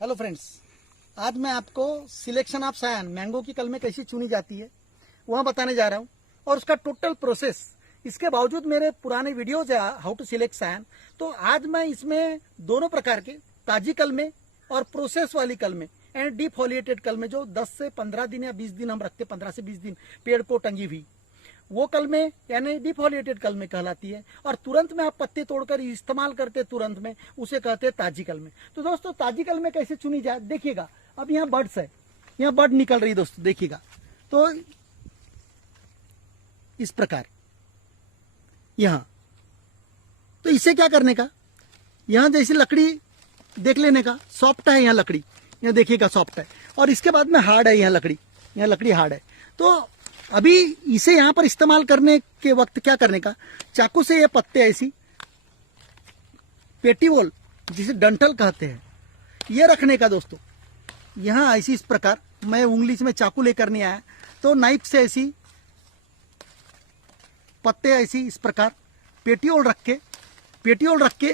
Hello friends, आज मैं आपको सिलेक्शन ऑफ सायन मैंगो की कलमें कैसी चुनी जाती है वह बताने जा रहा हूँ और उसका टोटल प्रोसेस। इसके बावजूद मेरे पुराने वीडियोज है हाउ टू सिलेक्ट सायन, तो आज मैं इसमें दोनों प्रकार के ताजी कलमें और प्रोसेस वाली कलमें एंड डिफोलिएटेड कलमें जो 10 से 15 दिन या 20 दिन हम रखते, 15 से 20 दिन पेड़ को टंगी हुई, वो कलमें यानी डिफोलिएटेड कलमें कहलाती है। और तुरंत में आप पत्ते तोड़कर इस्तेमाल करते तुरंत में, उसे कहते हैं ताजी कलमें। तो दोस्तों ताजी कलमें कैसे चुनी जाए देखिएगा। अब यहाँ बर्ड्स है, यहाँ बर्ड निकल रही दोस्तों देखिएगा। तो इस प्रकार यहाँ, तो इसे क्या करने का, यहाँ जैसे लकड़ी देख लेने का, सॉफ्ट है यहाँ लकड़ी, यहाँ देखिएगा सॉफ्ट है, और इसके बाद में हार्ड है यहाँ लकड़ी हार्ड है। तो अभी इसे यहां पर इस्तेमाल करने के वक्त क्या करने का, चाकू से ये पत्ते ऐसी पेटीवोल जिसे डंठल कहते हैं ये रखने का दोस्तों। यहां ऐसी इस प्रकार, मैं उंगली में चाकू लेकर नहीं आया, तो नाइफ से ऐसी पत्ते ऐसी इस प्रकार पेटीवोल रख के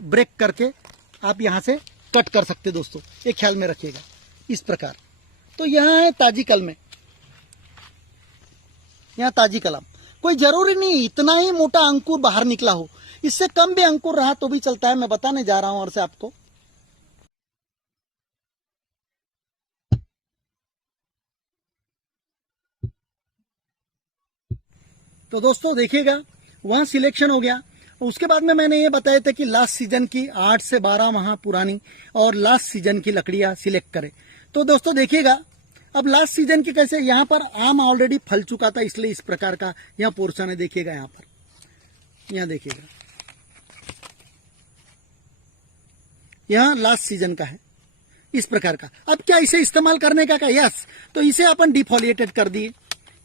ब्रेक करके आप यहां से कट कर सकते दोस्तों, ये ख्याल में रखिएगा इस प्रकार। तो यहां है ताजी कलमें, यहाँ ताजी कलम, कोई जरूरी नहीं इतना ही मोटा अंकुर बाहर निकला हो, इससे कम भी अंकुर रहा तो भी चलता है। मैं बताने जा रहा हूं और से आपको। तो दोस्तों देखिएगा, वहां सिलेक्शन हो गया। उसके बाद में मैंने ये बताया था कि लास्ट सीजन की 8 से 12 माह पुरानी और लास्ट सीजन की लकड़ियां सिलेक्ट करें। तो दोस्तों देखिएगा, अब लास्ट सीजन की कैसे, यहाँ पर आम ऑलरेडी फल चुका था, इसलिए इस प्रकार का यहाँ पोर्शन है। देखिएगा यहाँ पर, यहाँ देखिएगा, यहाँ लास्ट सीजन का है इस प्रकार का। अब क्या इसे इस्तेमाल करने का यस, तो इसे अपन डिफोलिएटेड कर दिए।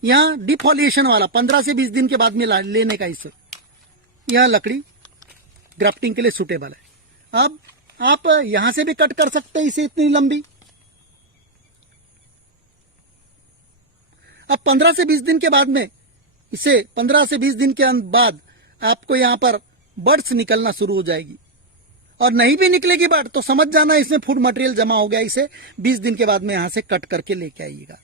यहाँ डिफोलिएशन वाला 15 से 20 दिन के बाद में लेने का इसे, यह लकड़ी ग्राफ्टिंग के लिए सुटेबल है। अब आप यहां से भी कट कर सकते हैं इसे इतनी लंबी। अब 15 से 20 दिन के बाद में इसे 15 से 20 दिन के बाद आपको यहां पर बर्ड्स निकलना शुरू हो जाएगी, और नहीं भी निकलेगी बर्ड तो समझ जाना इसमें फूड मटेरियल जमा हो गया। इसे 20 दिन के बाद में यहां से कट करके लेके आइएगा,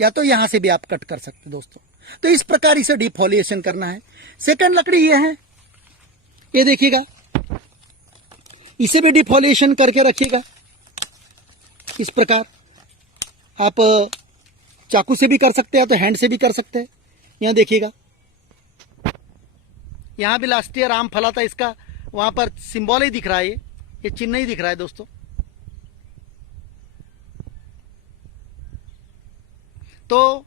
या तो यहां से भी आप कट कर सकते दोस्तों। तो इस प्रकार इसे डिफोलिएशन करना है। सेकंड लकड़ी ये है, ये देखिएगा, इसे भी डिफोलिएशन करके रखिएगा इस प्रकार। आप चाकू से भी कर सकते हैं तो हैंड से भी कर सकते हैं। यहां देखिएगा, यहां भी लास्ट ईयर आम फला था, इसका वहां पर सिंबल ही दिख रहा है, ये चिन्ह ही दिख रहा है दोस्तों। तो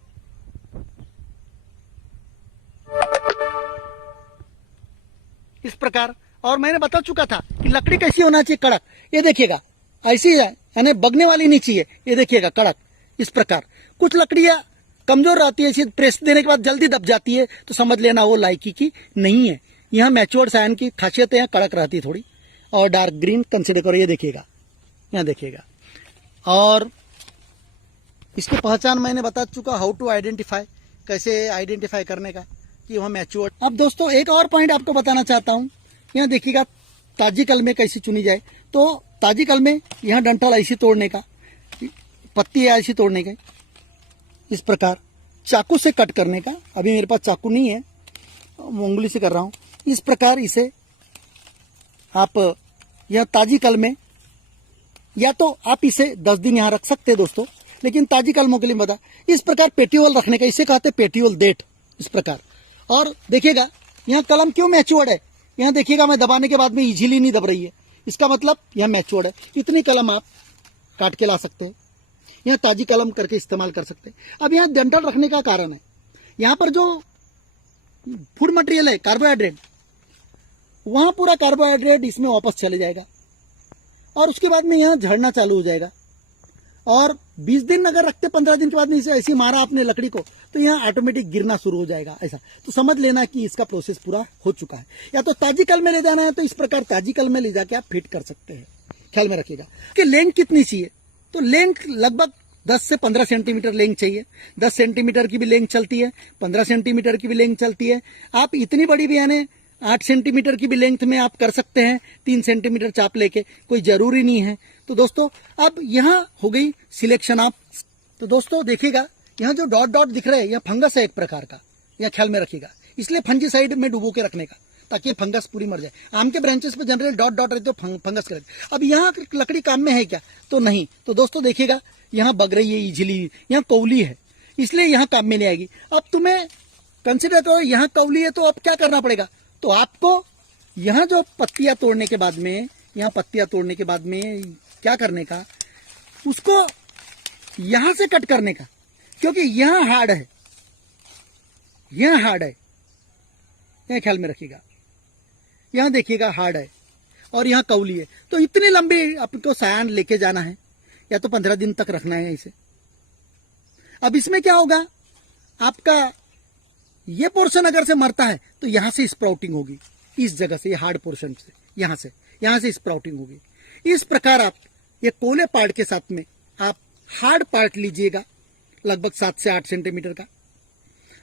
इस प्रकार, और मैंने बता चुका था कि लकड़ी कैसी होना चाहिए, कड़क। ये देखिएगा ऐसी है, यानी बगने वाली नहीं चाहिए। ये देखिएगा कड़क इस प्रकार। कुछ लकड़ियां कमजोर रहती है, इसे प्रेस देने के बाद जल्दी दब जाती है, तो समझ लेना वो लायकी की नहीं है। यहाँ मैच्योर्ड सायन की खासियत है, कड़क रहती है थोड़ी, और डार्क ग्रीन कंसिडर करो। ये देखिएगा, यहाँ देखिएगा। और इसकी पहचान मैंने बता चुका, हाउ टू आइडेंटिफाई, कैसे आइडेंटिफाई करने का कि वह मैच्योर्ड। अब दोस्तों एक और पॉइंट आपको बताना चाहता हूँ, यहाँ देखिएगा ताजी कलमें कैसी चुनी जाए। तो ताजी कलमें, यहाँ डंठल ऐसी तोड़ने का, पत्ती ऐसी तोड़ने का, इस प्रकार चाकू से कट करने का। अभी मेरे पास चाकू नहीं है, उंगली से कर रहा हूं। इस प्रकार इसे आप, यह ताजी कलमें, या तो आप इसे 10 दिन यहां रख सकते हैं दोस्तों, लेकिन ताजी कलमों के लिए बता, इस प्रकार पेटीवल रखने का, इसे कहते हैं पेटीवल डेट इस प्रकार। और देखिएगा यहाँ कलम क्यों मैच्योर्ड है, यहाँ देखिएगा मैं दबाने के बाद में इजीली नहीं दब रही है, इसका मतलब यह मैच्योर्ड है। इतनी कलम आप काट के ला सकते हैं, यहाँ ताजी कलम करके इस्तेमाल कर सकते हैं। अब यहाँ डंठल रखने का कारण है, यहाँ पर जो फूड मटेरियल है कार्बोहाइड्रेट, वहां पूरा कार्बोहाइड्रेट इसमें वापस चले जाएगा, और उसके बाद में यहाँ झड़ना चालू हो जाएगा। और 20 दिन अगर रखते, 15 दिन के बाद में इसे ऐसी मारा आपने लकड़ी को, तो यहाँ ऑटोमेटिक गिरना शुरू हो जाएगा ऐसा। तो समझ लेना कि इसका प्रोसेस पूरा हो चुका है। या तो ताजी कल में ले जाना है तो इस प्रकार ताजी कल में ले जाके आप फिट कर सकते हैं। ख्याल में रखिएगा कि लेंथ कितनी चाहिए, तो लेंथ लगभग 10 से 15 सेंटीमीटर लेंथ चाहिए। 10 सेंटीमीटर की भी लेंथ चलती है, 15 सेंटीमीटर की भी लेंथ चलती है। आप इतनी बड़ी भी यानी 8 सेंटीमीटर की भी लेंथ में आप कर सकते हैं, 3 सेंटीमीटर चाप लेके, कोई जरूरी नहीं है। तो दोस्तों अब यहाँ हो गई सिलेक्शन ऑफ। तो दोस्तों देखिएगा, यहाँ जो डॉट डॉट दिख रहे हैं यह फंगस है एक प्रकार का, यह ख्याल में रखिएगा, इसलिए फंजीसाइड में डुबो के रखने का, ताकि फंगस पूरी मर जाए। आम के ब्रांचेस पे जनरल डॉट डॉट रहते तो फंगस कर। अब यहाँ लकड़ी काम में है क्या? तो नहीं। तो दोस्तों देखिएगा, यहाँ बग रही है इजिली, यहाँ कौली है, इसलिए यहाँ काम में नहीं आएगी। अब तुम्हें कंसिडर करो यहाँ कौली है, तो अब क्या करना पड़ेगा? तो आपको यहाँ जो पत्तियां तोड़ने के बाद में, यहाँ पत्तियां तोड़ने के बाद में क्या करने का, उसको यहां से कट करने का, क्योंकि यहां हार्ड है, यहां हार्ड है, यह ख्याल में रखिएगा। यहां देखिएगा हार्ड है और यहां कौली है, तो इतनी लंबी आपको सायान लेके जाना है, या तो 15 दिन तक रखना है इसे। अब इसमें क्या होगा, आपका ये पोर्शन अगर से मरता है तो यहां से स्प्राउटिंग होगी, इस जगह से, ये हार्ड पोर्शन से, यहां से स्प्राउटिंग होगी। इस प्रकार आप ये कोले पार्ट के साथ में आप हार्ड पार्ट लीजिएगा, लगभग 7 से 8 सेंटीमीटर का।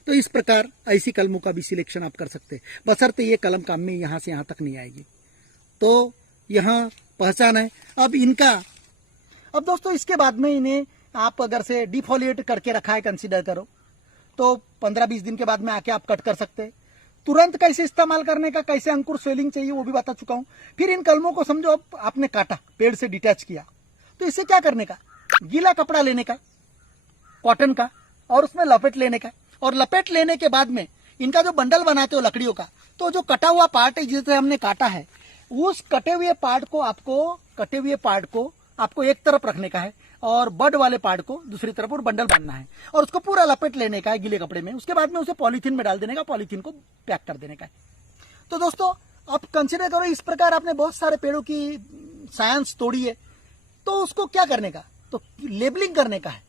तो इस प्रकार ऐसी कलमों का भी सिलेक्शन आप कर सकते हैं, बशर्ते ये कलम काम में यहां से यहां तक नहीं आएगी। तो यहां पहचान है। अब दोस्तों इसके बाद में इन्हें आप अगर से डिफोलिएट करके रखा है, कंसीडर करो, तो 15-20 दिन के बाद में आके आप कट कर सकते हैं। तुरंत कैसे इस्तेमाल करने का, कैसे अंकुर स्वेलिंग चाहिए वो भी बता चुका हूं। फिर इन कलमों को समझो अब आपने काटा, पेड़ से डिटैच किया, तो इससे क्या करने का, गीला कपड़ा लेने का, कॉटन का, और उसमें लपेट लेने का। और लपेट लेने के बाद में इनका जो बंडल बनाते हो लकड़ियों का, तो जो कटा हुआ पार्ट है जिसे हमने काटा है, उस कटे हुए पार्ट को आपको एक तरफ रखने का है, और बड वाले पार्ट को दूसरी तरफ, और बंडल बांधना है, और उसको पूरा लपेट लेने का है गीले कपड़े में। उसके बाद में उसे पॉलीथीन में डाल देने का, पॉलीथीन को पैक कर देने का है। तो दोस्तों अब कंसिडर करो, इस प्रकार आपने बहुत सारे पेड़ों की साइंस तोड़ी है, तो उसको क्या करने का, तो लेबलिंग करने का है,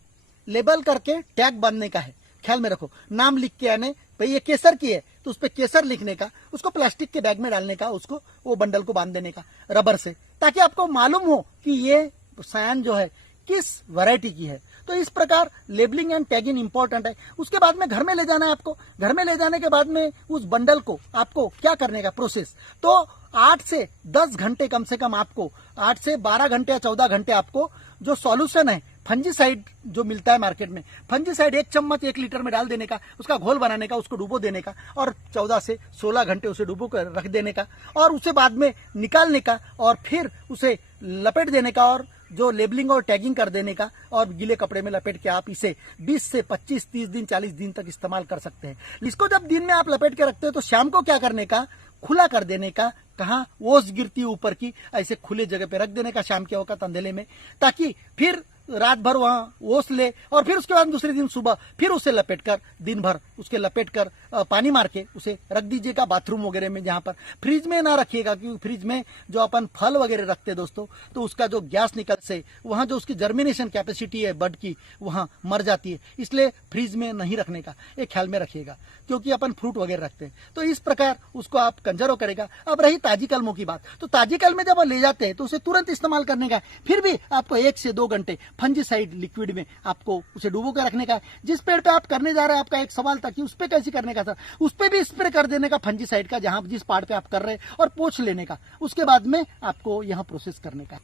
लेबल करके टैग बांधने का है। ख्याल में रखो, नाम लिख के आने, भाई ये केसर की है तो उस पर केसर लिखने का, उसको प्लास्टिक के बैग में डालने का, उसको वो बंडल को बांध देने का रबर से, ताकि आपको मालूम हो कि ये सायन जो है किस वैरायटी की है। तो इस प्रकार लेबलिंग एंड टैगिंग इंपॉर्टेंट है। उसके बाद में घर में ले जाना है आपको। घर में ले जाने के बाद में उस बंडल को आपको क्या करने का प्रोसेस, तो 8 से 10 घंटे कम से कम आपको, 8 से 12 घंटे या 14 घंटे आपको जो सॉल्यूशन है फंजीसाइड जो मिलता है मार्केट में, फंजीसाइड 1 चम्मच 1 लीटर में डाल देने का, उसका घोल बनाने का, उसको डुबो देने का, और 14 से 16 घंटे उसे डुबो कर रख देने का, और उसे बाद में निकालने का, और फिर उसे लपेट देने का, और जो लेबलिंग और टैगिंग कर देने का, और गीले कपड़े में लपेट के आप इसे 20 से 25, 30 दिन, 40 दिन तक इस्तेमाल कर सकते हैं। इसको जब दिन में आप लपेट के रखते हो तो शाम को क्या करने का, खुला कर देने का, कहाँ ओस गिरती है ऊपर की, ऐसे खुले जगह पे रख देने का शाम के वक्त अंधेले में, ताकि फिर रात भर वहां ओस ले, और फिर उसके बाद दूसरे दिन सुबह फिर उसे लपेट कर, दिन भर उसके लपेट कर पानी मार के उसे रख दीजिएगा बाथरूम वगैरह में, जहां पर फ्रिज में ना रखिएगा, क्योंकि फ्रिज में जो अपन फल वगैरह रखते हैं दोस्तों, तो उसका जो गैस निकल से वहां जो उसकी जर्मिनेशन कैपेसिटी है बड की, वहां मर जाती है, इसलिए फ्रिज में नहीं रखने का, एक ख्याल में रखिएगा, क्योंकि अपन फ्रूट वगैरह रखते हैं। तो इस प्रकार उसको आप कंजर्व करेगा। अब रही ताजी कलमों की बात, तो ताजी कलमें जब ले जाते हैं तो उसे तुरंत इस्तेमाल करने का, फिर भी आपको 1 से 2 घंटे फंजीसाइड लिक्विड में आपको उसे डुबो कर रखने का। जिस पेड़ पे आप करने जा रहे हैं, आपका एक सवाल था कि उस पे कैसे करने का था, उस पे भी स्प्रे कर देने का फंजीसाइड का, जहां जिस पार्ट पे आप कर रहे हैं, और पोंछ लेने का। उसके बाद में आपको यहां प्रोसेस करने का।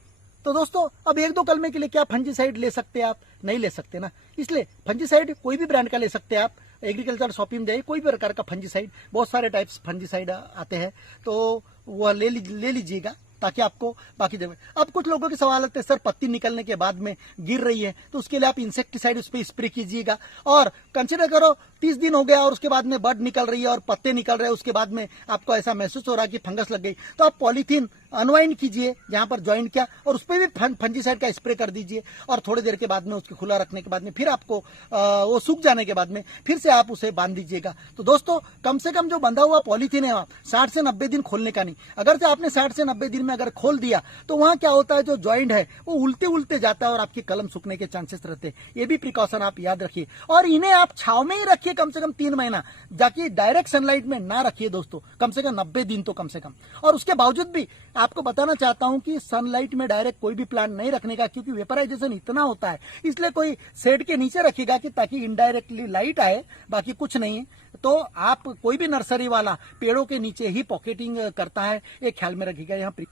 तो दोस्तों अब 1-2 कलमे के लिए क्या फंजीसाइड ले सकते हैं आप? नहीं ले सकते ना, इसलिए फंजीसाइड कोई भी ब्रांड का ले सकते हैं आप। एग्रीकल्चर शॉपिंग में जाइए, कोई भी प्रकार का फंजीसाइड, बहुत सारे टाइप्स फंजीसाइड आते हैं, तो वह ले लीजिएगा, ताकि आपको बाकी जगह। अब कुछ लोगों के सवाल आते हैं, सर पत्ती निकलने के बाद में गिर रही है, तो उसके लिए आप इंसेक्टिसाइड उस पर स्प्रे कीजिएगा। और कंसिडर करो 30 दिन हो गया और उसके बाद में बड निकल रही है और पत्ते निकल रहे हैं, उसके बाद में आपको ऐसा महसूस हो रहा है कि फंगस लग गई, तो आप पॉलीथीन अनवाइंड कीजिए जहां पर ज्वाइंट किया, और उस पर भी फंजीसाइड का स्प्रे कर दीजिए, और थोड़ी देर के बाद में उसके खुला रखने के बाद में फिर आपको वो सूख जाने के बाद में फिर से आप उसे बांध दीजिएगा। तो दोस्तों कम से कम जो बंधा हुआ पॉलीथीन है 60 से 90 दिन खोलने का नहीं। अगर से आपने 60 से 90 दिन में अगर खोल दिया तो वहां क्या होता है, जो ज्वाइंट है वो उल्टे जाता है और आपकी कलम सूखने के चांसेस रहते हैं। ये भी प्रिकॉशन आप याद रखिए, और इन्हें आप छाव में ही रखिए। रखिए कम से कम 3 महीना, जाकि डायरेक्ट सनलाइट में ना रखिए दोस्तों, कम से कम 90 दिन तो कम से कम। और उसके बावजूद भी आपको बताना चाहता हूं कि सनलाइट में डायरेक्ट कोई भी प्लांट नहीं रखने का, क्योंकि वेपराइजेशन इतना होता है, इसलिए कोई शेड के नीचे रखिएगा कि ताकि इनडायरेक्टली लाइट आए, बाकी कुछ नहीं है। तो आप कोई भी नर्सरी वाला पेड़ों के नीचे ही पॉकेटिंग करता है, ये ख्याल में रखिएगा यहाँ पे।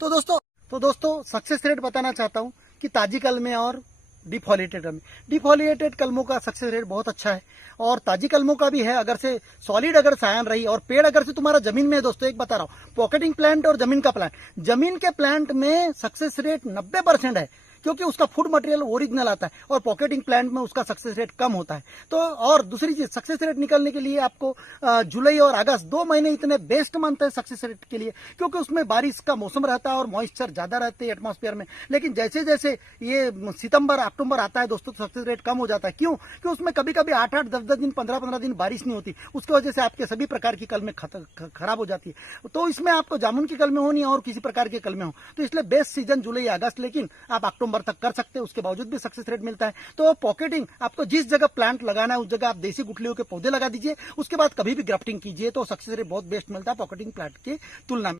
तो दोस्तों सक्सेस रेट बताना चाहता हूं कि ताजी कलमें और डिफॉलिएटेड में, डिफॉलिएटेड कलमों का सक्सेस रेट बहुत अच्छा है और ताजी कलमों का भी है। अगर से सॉलिड अगर सायन रही और पेड़ अगर से तुम्हारा जमीन में है दोस्तों, एक बता रहा हूं, पॉकेटिंग प्लांट और जमीन का प्लांट, जमीन के प्लांट में सक्सेस रेट 90% है, क्योंकि उसका फूड मटेरियल ओरिजिनल आता है, और पॉकेटिंग प्लांट में उसका सक्सेस रेट कम होता है। तो और दूसरी चीज, सक्सेस रेट निकलने के लिए आपको जुलाई और अगस्त 2 महीने इतने बेस्ट मानते हैं सक्सेस रेट के लिए, क्योंकि उसमें बारिश का मौसम रहता है और मॉइस्चर ज्यादा रहते हैं एटमॉस्फेयर में। लेकिन जैसे जैसे ये सितंबर अक्टूबर आता है दोस्तों, तो सक्सेस रेट कम हो जाता है। क्यों? क्योंकि उसमें कभी कभी 8-8, 10-10 दिन, 15-15 दिन बारिश नहीं होती, उसकी वजह से आपके सभी प्रकार की कलमें खराब हो जाती है। तो इसमें आपको जामुन की कलमें हो नहीं और किसी प्रकार की कलमें हो, तो इसलिए बेस्ट सीजन जुलाई या अगस्त, लेकिन आप अक्टूबर तक कर सकते हैं, उसके बावजूद भी सक्सेस रेट मिलता है। तो पॉकेटिंग आपको जिस जगह प्लांट लगाना है उस जगह आप देसी गुठलियों के पौधे लगा दीजिए, उसके बाद कभी भी ग्राफ्टिंग कीजिए, तो सक्सेस रेट बहुत बेस्ट मिलता है पॉकेटिंग प्लांट की तुलना में।